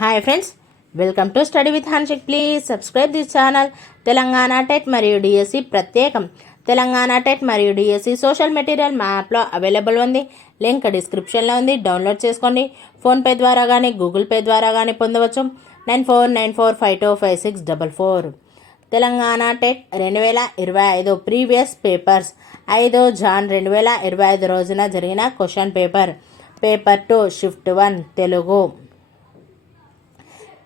Hi friends welcome to study with Hanshik please subscribe this channel. Telangana TET మరియు DSC ప్రత్యేకం. Telangana TET మరియు DSC social material మ్యాప్లో available ఉంది. Link డిస్క్రిప్షన్లో ఉంది. డౌన్లోడ్ చేసుకోండి. ఫోన్పే ద్వారా కానీ గూగుల్ పే ద్వారా కానీ పొందవచ్చు. Nine four nine four five two five six double four. Telangana TET రెండు వేల ఇరవై ఐదు ప్రీవియస్ పేపర్స్. ఐదు జాన్ రెండు వేల ఇరవై ఐదు రోజున జరిగిన question paper. Paper two shift one Telugu.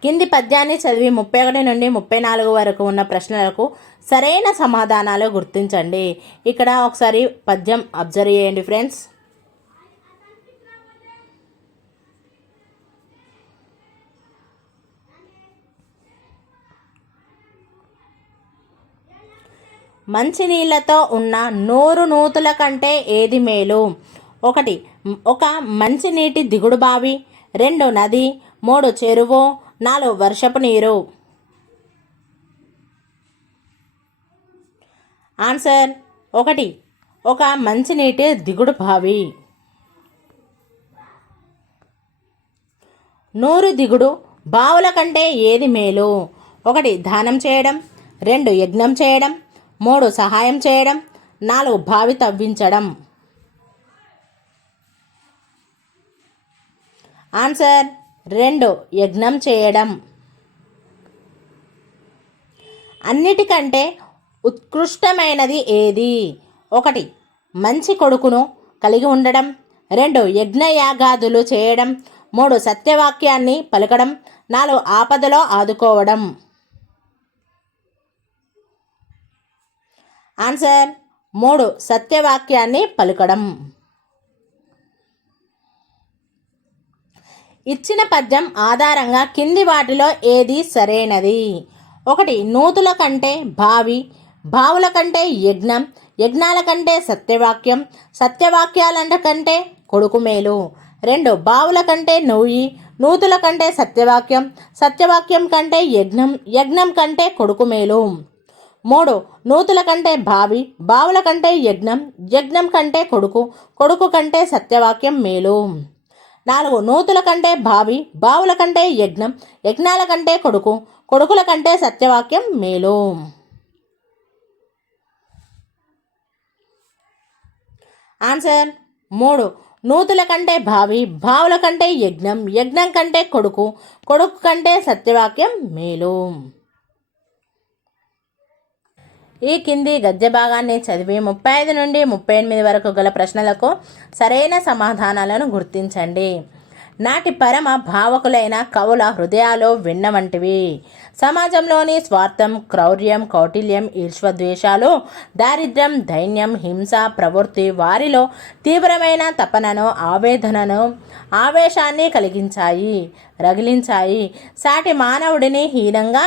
కింది పద్యాన్ని చదివి ముప్పై ఒకటి నుండి ముప్పై నాలుగు వరకు ఉన్న ప్రశ్నలకు సరైన సమాధానాలు గుర్తించండి. ఇక్కడ ఒకసారి పద్యం అబ్జర్వ్ చేయండి ఫ్రెండ్స్. మంచినీళ్ళతో ఉన్న నూరు నూతుల కంటే ఏది మేలు? ఒకటి ఒక మంచినీటి దిగుడు బావి రెండు నది మూడు చెరువు నాలుగు వర్షపు నీరు. ఆన్సర్ ఒకటి. ఒక మంచినీటి దిగుడు బావి. నూరు దిగుడు బావుల కంటే ఏది మేలు? ఒకటి దానం చేయడం రెండు యజ్ఞం చేయడం మూడు సహాయం చేయడం నాలుగు బావి తవ్వించడం. ఆన్సర్ రెండు యజ్ఞం చేయడం. అన్నిటికంటే ఉత్కృష్టమైనది ఏది? ఒకటి మంచి కొడుకును కలిగి ఉండడం. రెండు యజ్ఞయాగాదులు చేయడం. మూడు సత్యవాక్యాన్ని పలకడం. నాలుగు ఆపదలో ఆదుకోవడం. ఆన్సర్ మూడు సత్యవాక్యాన్ని పలకడం. ఇచ్చిన పద్యం ఆధారంగా కింది వాటిలో ఏది సరైనది? ఒకటి నూతుల కంటే బావి బావుల కంటే యజ్ఞం యజ్ఞాల కంటే సత్యవాక్యం సత్యవాక్యాల కంటే కొడుకు మేలు. రెండు బావుల కంటే నూయి నూతుల కంటే సత్యవాక్యం సత్యవాక్యం కంటే యజ్ఞం యజ్ఞం కంటే కొడుకు మేలు. మూడు నూతుల కంటే బావి బావుల కంటే యజ్ఞం యజ్ఞం కంటే కొడుకు కొడుకు కంటే సత్యవాక్యం మేలు. నాలుగు నూతుల కంటే బావి బావుల కంటే యజ్ఞం యజ్ఞాల కంటే కొడుకు కొడుకుల కంటే సత్యవాక్యం మేలు. ఆన్సర్ మూడు. నూతుల కంటే బావి బావుల కంటే యజ్ఞం యజ్ఞం కంటే కొడుకు కొడుకు కంటే సత్యవాక్యం మేలు. ఈ కింది గద్య భాగాన్ని చదివి ముప్పై ఐదు నుండి ముప్పై ఎనిమిది వరకు గల ప్రశ్నలకు సరైన సమాధానాలను గుర్తించండి. నాటి పరమ భావకులైన కవుల హృదయాలు విన్న వంటివి. సమాజంలోని స్వార్థం క్రౌర్యం కౌటిల్యం ఈర్ష్వద్వేషాలు దారిద్ర్యం దైన్యం హింస ప్రవృత్తి వారిలో తీవ్రమైన తపనను ఆవేదనను ఆవేశాన్ని కలిగించాయి రగిలించాయి. సాటి మానవుడిని హీనంగా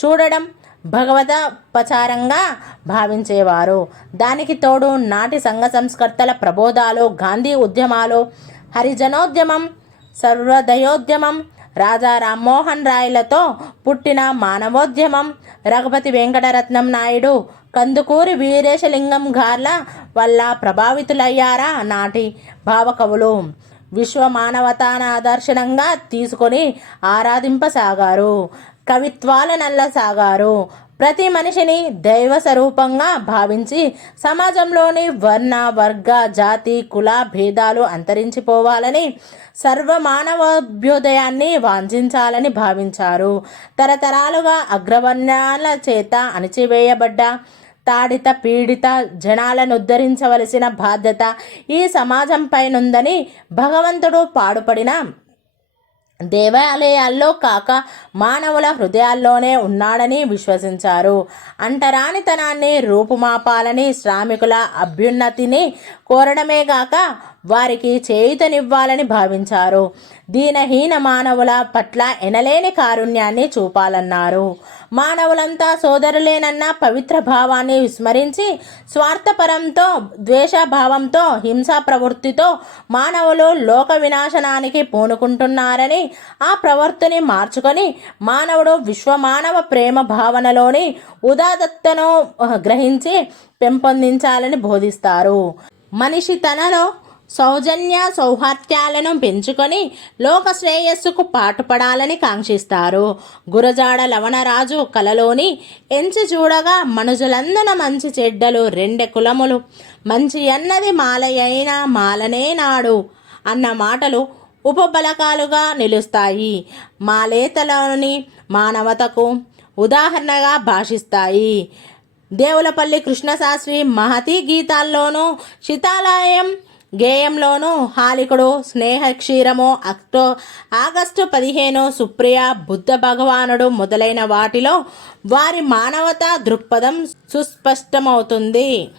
చూడడం భగవతోపచారంగా భావించేవారు. దానికి తోడు నాటి సంఘ సంస్కర్తల ప్రబోధాలు గాంధీ ఉద్యమాలు హరిజనోద్యమం సర్వోదయోద్యమం రాజా రామ్మోహన్ రాయ్లతో పుట్టిన మానవోద్యమం రఘుపతి వెంకటరత్నం నాయుడు కందుకూరి వీరేశలింగం గార్ల వల్ల ప్రభావితులయ్యారా నాటి భావకవులు. విశ్వ మానవతాన ఆదర్శనంగా తీసుకొని ఆరాధింపసాగారు. కవిత్వాల నల్లసాగారు ప్రతి మనిషిని దైవ స్వరూపంగా భావించి సమాజంలోని వర్ణ వర్గ జాతి కుల భేదాలు అంతరించిపోవాలని సర్వమానవభ్యుదయాన్ని వాంఛించాలని భావించారు. తరతరాలుగా అగ్రవర్ణాల చేత అణిచివేయబడ్డ తాడిత పీడిత జనాలను ఉద్ధరించవలసిన బాధ్యత ఈ సమాజంపైనుందని భగవంతుడు పాడుపడిన దేవాలయాల్లో కాక మానవుల హృదయాల్లోనే ఉన్నాడని విశ్వసించారు. అంటరానితనాన్ని రూపుమాపాలని శ్రామికుల అభ్యున్నతిని కోరడమే కాక వారికి చేయుతనివ్వాలని భావించారు. దీనహీన మానవుల పట్ల ఎనలేని కారుణ్యాన్ని చూపాలన్నారు. మానవులంతా సోదరులేనన్న పవిత్ర భావాన్ని విస్మరించి స్వార్థపరంతో ద్వేషభావంతో హింసా ప్రవృత్తితో మానవులు లోక వినాశనానికి పూనుకుంటున్నారని ఆ ప్రవృత్తిని మార్చుకొని మానవుడు విశ్వమానవ ప్రేమ భావనలోని ఉదాదత్తను గ్రహించి పెంపొందించాలని బోధిస్తారు. మనిషి తనలో సౌజన్య సౌహార్ద్యాలను పెంచుకొని లోక శ్రేయస్సుకు పాటుపడాలని కాంక్షిస్తారు. గురజాడ లవణరాజు కలలోని ఎంచి చూడగా మనుషులందన మంచి చెడ్డలు రెండె కులములు. మంచి అన్నది మాలయైన మాలనే నాడు అన్న మాటలు ఉపబలకాలుగా నిలుస్తాయి. మాలేతలోని మానవతకు ఉదాహరణగా భాషిస్తాయి. దేవులపల్లి కృష్ణశాస్త్రి మహతి గీతాల్లోనూ శితాలయం గేయంలోనూ హాలికుడు స్నేహ క్షీరము అక్టో ఆగస్టు పదిహేను సుప్రియ బుద్ధ భగవానుడు మొదలైన వాటిలో వారి మానవతా దృక్పథం సుస్పష్టమవుతుంది.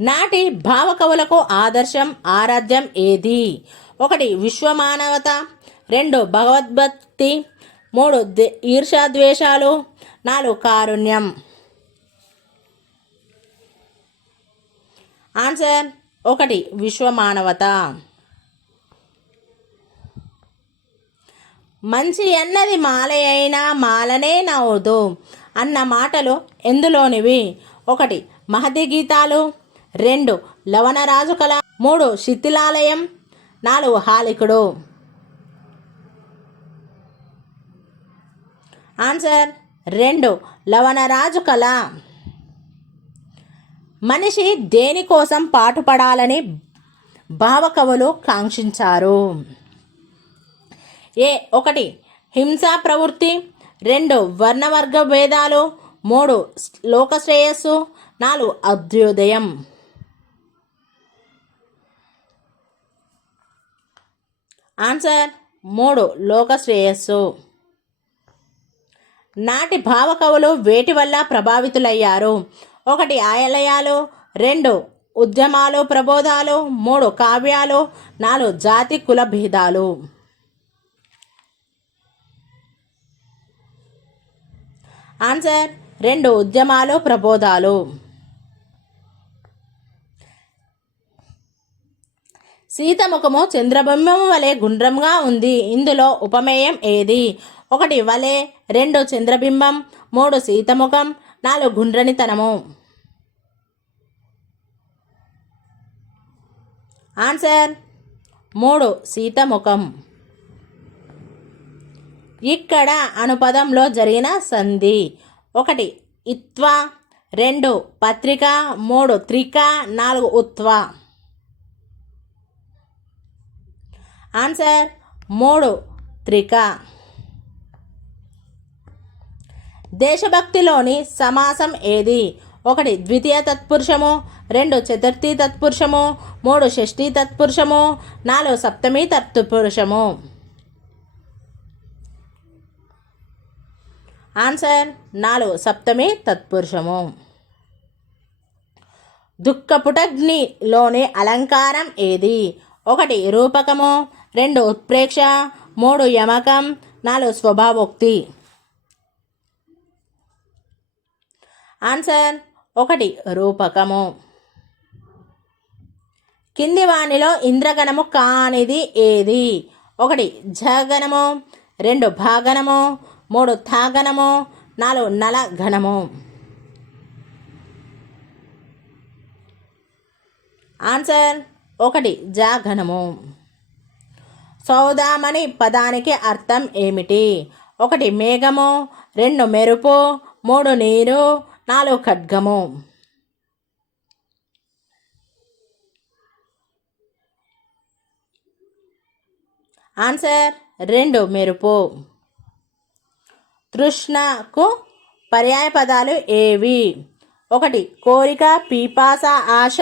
నాటి భావకవులకు ఆదర్శం ఆరాధ్యం ఏది? ఒకటి విశ్వమానవత. రెండు భగవద్భక్తి మూడు ఈర్షాద్వేషాలు నాలుగు కారుణ్యం. ఆన్సర్ ఒకటి విశ్వమానవత. మంచి అన్నది మాల అయినా మాలనే నవ్వుదు అన్న మాటలు ఎందులోనివి? ఒకటి మహతి గీతాలు. రెండు లవణరాజు కళ. మూడు శిథిలాలయం. నాలుగు హాలికుడు. ఆన్సర్ రెండు లవణరాజు కళ. మనిషి దేనికోసం పాటుపడాలని భావకవులు కాంక్షించారు. ఏ ఒకటి హింసా ప్రవృత్తి. రెండు వర్ణవర్గ భేదాలు. మూడు లోకశ్రేయస్సు నాలుగు అభ్యుదయం ఆన్సర్ మూడు లోకశ్రేయస్సు నాటి భావకవులు వేటి వల్ల ప్రభావితులయ్యారు? ఒకటి ఆయలయాలు రెండు ఉద్యమాలు ప్రబోధాలు మూడు కావ్యాలు నాలుగు జాతి కుల భేదాలు. ఆన్సర్ రెండు ఉద్యమాలు ప్రబోధాలు. సీతముఖము చంద్రబింబము వలె గుండ్రంగా ఉంది. ఇందులో ఉపమేయం ఏది? ఒకటి వలే రెండు చంద్రబింబం మూడు సీతముఖం నాలుగు గుండ్రనితనము. ఆన్సర్ మూడు సీతముఖం. ఇక్కడ అనుపదంలో జరిగిన సంధి. ఒకటి ఇత్వ రెండు పత్రిక మూడు త్రిక నాలుగు ఉత్వ. ఆన్సర్ మూడు త్రిక. దేశభక్తిలోని సమాసం ఏది? ఒకటి ద్వితీయ తత్పురుషము రెండు చతుర్థి తత్పురుషము మూడు షష్ఠీ తత్పురుషము నాలుగు సప్తమి తత్పురుషము. ఆన్సర్ నాలుగు సప్తమి తత్పురుషము. దుఃఖపుటగ్నిలోని అలంకారం ఏది? ఒకటి రూపకము రెండు ఉత్ప్రేక్ష మూడు యమకం నాలుగు స్వభావోక్తి. ఆన్సర్ ఒకటి. రూపకము. కింది వాణిలో ఇంద్రగణము కానిది ఏది? ఒకటి. జగణము. రెండు. భాగణము. మూడు. తాగణము నాలుగు. నల ఘనము ఆన్సర్ ఒకటి. జాగణము సౌదామణి పదానికి అర్థం ఏమిటి? ఒకటి. మేఘము. రెండు. మెరుపు. మూడు. నీరు. నాలుగు ఖడ్గము. ఆన్సర్ రెండు మెరుపు తృష్ణకు పర్యాయ పదాలు ఏవి? ఒకటి కోరిక పీపాస ఆశ.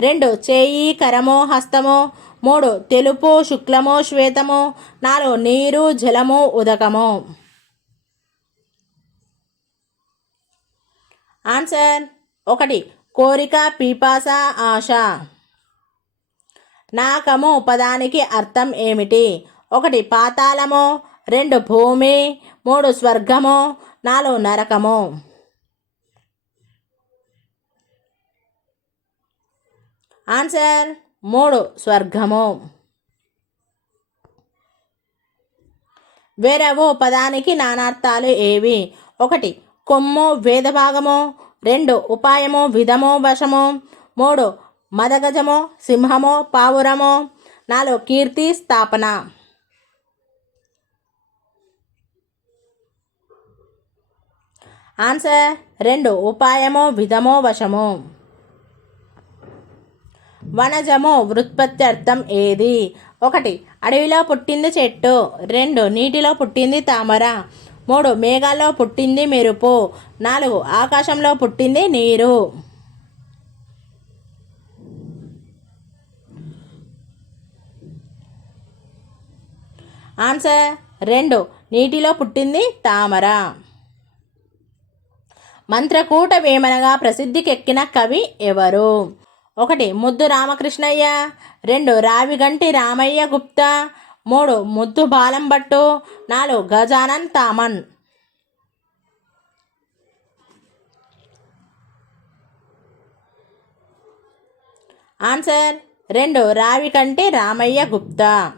రెండు చేయి కరమో హస్తము. మూడు తెలుపు శుక్లము శ్వేతము. నాలుగు నీరు జలము ఉదకము. ఆన్సర్ ఒకటి కోరిక పీపాస ఆశ. నాకము పదానికి అర్థం ఏమిటి? ఒకటి పాతాళము. రెండు భూమి. మూడు స్వర్గము. నాలుగు నరకము. ఆన్సర్ మూడు స్వర్గము. వేరవు పదానికి నానార్థాలు ఏవి? ఒకటి కొమ్మో వేదభాగము రెండు ఉపాయము విధము వశము మూడు మదగజము సింహము పావురము నాలుగు కీర్తి స్థాపన. ఆన్సర్ రెండు ఉపాయమో విధము వశము. వనజము వృత్పత్త్యర్థం ఏది? ఒకటి అడవిలో పుట్టింది చెట్టు. రెండు నీటిలో పుట్టింది తామర. మూడు మేఘాల్లో పుట్టింది మెరుపు. నాలుగు ఆకాశంలో పుట్టింది నీరు. ఆన్సర్ రెండు నీటిలో పుట్టింది తామర. మంత్రకూట వేమనగా ప్రసిద్ధికెక్కిన కవి ఎవరు? ఒకటి ముద్దు రామకృష్ణయ్య. రెండు రావిగంటి రామయ్య గుప్తా. మూడు ముద్దు బాలంభట్టు నాలుగు గజానన్ తామన్. ఆన్సర్ రెండు రావికంటి రామయ్య గుప్తా.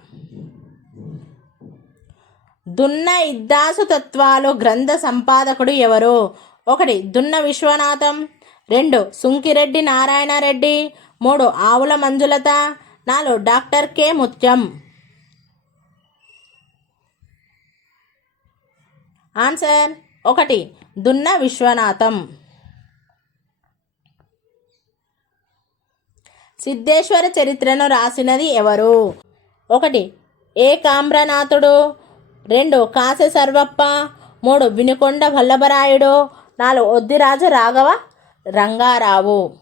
దున్న ఇద్దాసు తత్వాలు గ్రంథ సంపాదకుడు ఎవరు? ఒకటి దున్న విశ్వనాథం రెండు సుంకిరెడ్డి నారాయణరెడ్డి మూడు ఆవుల మంజులత నాలుగు డాక్టర్ కె ముత్యం. ఆన్సర్ ఒకటి దున్న విశ్వనాథం. సిద్ధేశ్వర చరిత్రను రాసినది ఎవరు? ఒకటి ఏ కామ్రనాథుడు? రెండు కాసె సర్వప్ప. మూడు వినుకొండ వల్లభరాయుడు. నాలుగు ఒద్దిరాజు రాఘవ రంగారావు.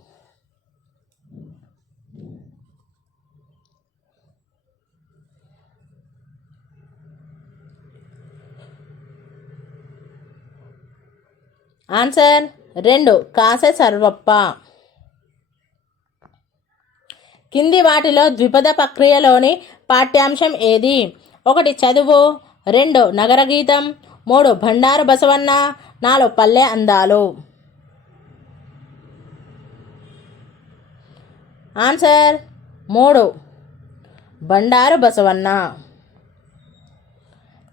ఆన్సర్ రెండు కాసే సర్వప్ప. కింది వాటిలో ద్విపద ప్రక్రియలోని పాఠ్యాంశం ఏది? ఒకటి చదువు రెండు నగర గీతం మూడు భండారు బసవన్న నాలుగు పల్లె అందాలు. ఆన్సర్ మూడు బండారు బసవన్న.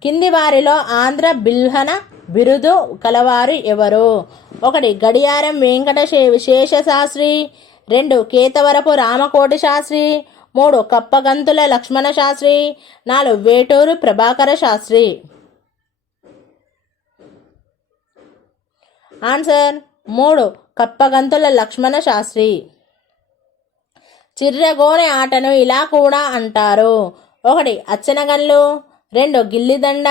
కింది వారిలో ఆంధ్ర బిల్హన బిరుదు కలవారు ఎవరు? ఒకటి గడియారం వెంకట విశేష శాస్త్రి రెండు కేతవరపు రామకోటి శాస్త్రి మూడు కప్పగంతుల లక్ష్మణ శాస్త్రి నాలుగు వేటూరు ప్రభాకర శాస్త్రి ఆన్సర్ మూడు కప్పగంతుల లక్ష్మణ శాస్త్రి చిర్రగోనె ఆటను ఇలా కూడా అంటారు. ఒకటి అచ్చనగన్లు. రెండు గిల్లిదండ.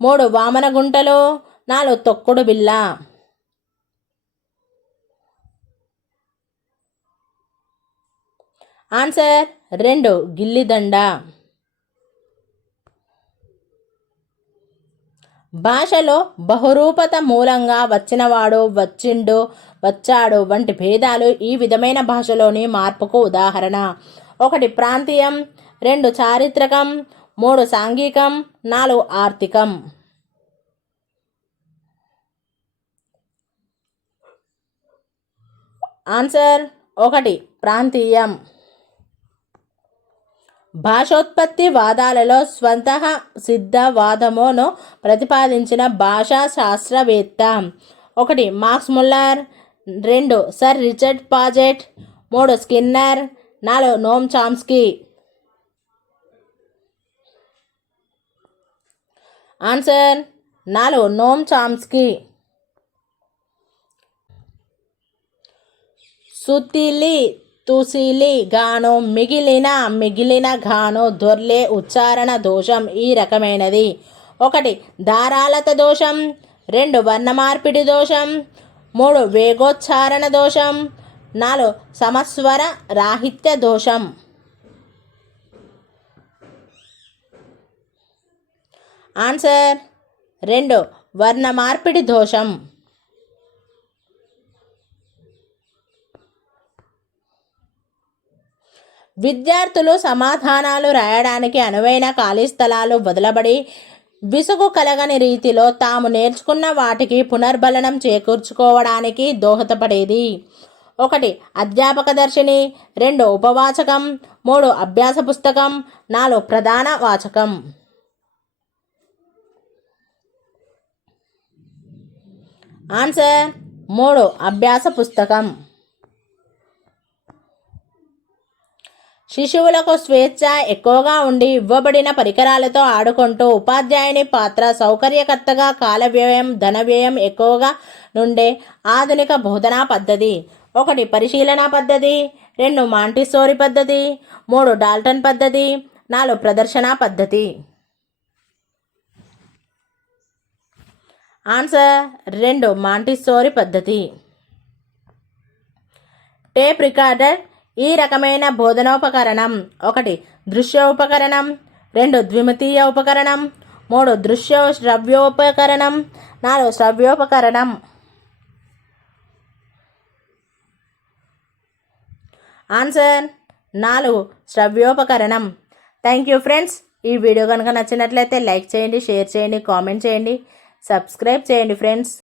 మూడు వామన గుంటలు నాలుగు తొక్కుడు బిల్ల. ఆన్సర్ రెండు గిల్లిదండ భాషలో బహురూపత మూలంగా వచ్చినవాడు వచ్చిండు వచ్చాడు వంటి భేదాలు ఈ విధమైన భాషలోని మార్పుకు ఉదాహరణ. ఒకటి ప్రాంతీయం రెండు చారిత్రకం మూడు సాంఘికం నాలుగు ఆర్థికం. ఆన్సర్ ఒకటి ప్రాంతీయం. భాషోత్పత్తి వాదాలలో స్వంతః సిద్ధవాదమును ప్రతిపాదించిన భాషా శాస్త్రవేత్త. ఒకటి మార్క్స్ ముల్లర్. రెండు సర్ రిచర్డ్ పాజెట్. మూడు స్కిన్నర్. నాలుగు నోమ్ చామ్స్కీ. ఆన్సర్ నాలుగు నోమ్ చామ్స్కీ. సుతిలి తుసిలి గాను మిగిలిన మిగిలిన గాను దొర్లే ఉచ్చారణ దోషం ఈ రకమైనది. ఒకటి ధారాలత దోషం. రెండు వర్ణమార్పిడి దోషం. మూడు వేగోచ్చారణ దోషం. నాలుగు సమస్వర రాహిత్య దోషం. ఆన్సర్ రెండు వర్ణ మార్పిడి దోషం. విద్యార్థులు సమాధానాలు రాయడానికి అనువైన ఖాళీ స్థలాలు వదలబడి విసుగు కలగని రీతిలో తాము నేర్చుకున్న వాటికి పునర్బలనం చేకూర్చుకోవడానికి దోహదపడేది. ఒకటి అధ్యాపక దర్శిని. రెండు ఉపవాచకం. మూడు అభ్యాస పుస్తకం. నాలుగు ప్రధాన వాచకం. ఆన్సర్ మూడు అభ్యాస పుస్తకం. శిశువులకు స్వేచ్ఛ ఎక్కువగా ఉండి ఇవ్వబడిన పరికరాలతో ఆడుకుంటూ ఉపాధ్యాయుని పాత్ర సౌకర్యకర్తగా కాల వ్యయం ధన వ్యయం ఎక్కువగా నుండే ఆధునిక బోధనా పద్ధతి. ఒకటి పరిశీలన పద్ధతి రెండు మాంటిసోరి పద్ధతి మూడు డాల్టన్ పద్ధతి నాలుగు ప్రదర్శన పద్ధతి. ఆన్సర్ రెండు మాంటిసోరి పద్ధతి. టేప్ రికార్డర్ ఈ రకమైన బోధనోపకరణం. ఒకటి దృశ్య ఉపకరణం రెండు ద్విమితీయ ఉపకరణం. మూడు దృశ్య శ్రవ్యోపకరణం. నాలుగు శ్రవ్యోపకరణం. ఆన్సర్ నాలుగు శ్రవ్యోపకరణం. థ్యాంక్ యూ ఫ్రెండ్స్ ఈ వీడియో కనుక నచ్చినట్లయితే లైక్ చేయండి షేర్ చేయండి కామెంట్ చేయండి. సబ్స్క్రైబ్ చేయండి ఫ్రెండ్స్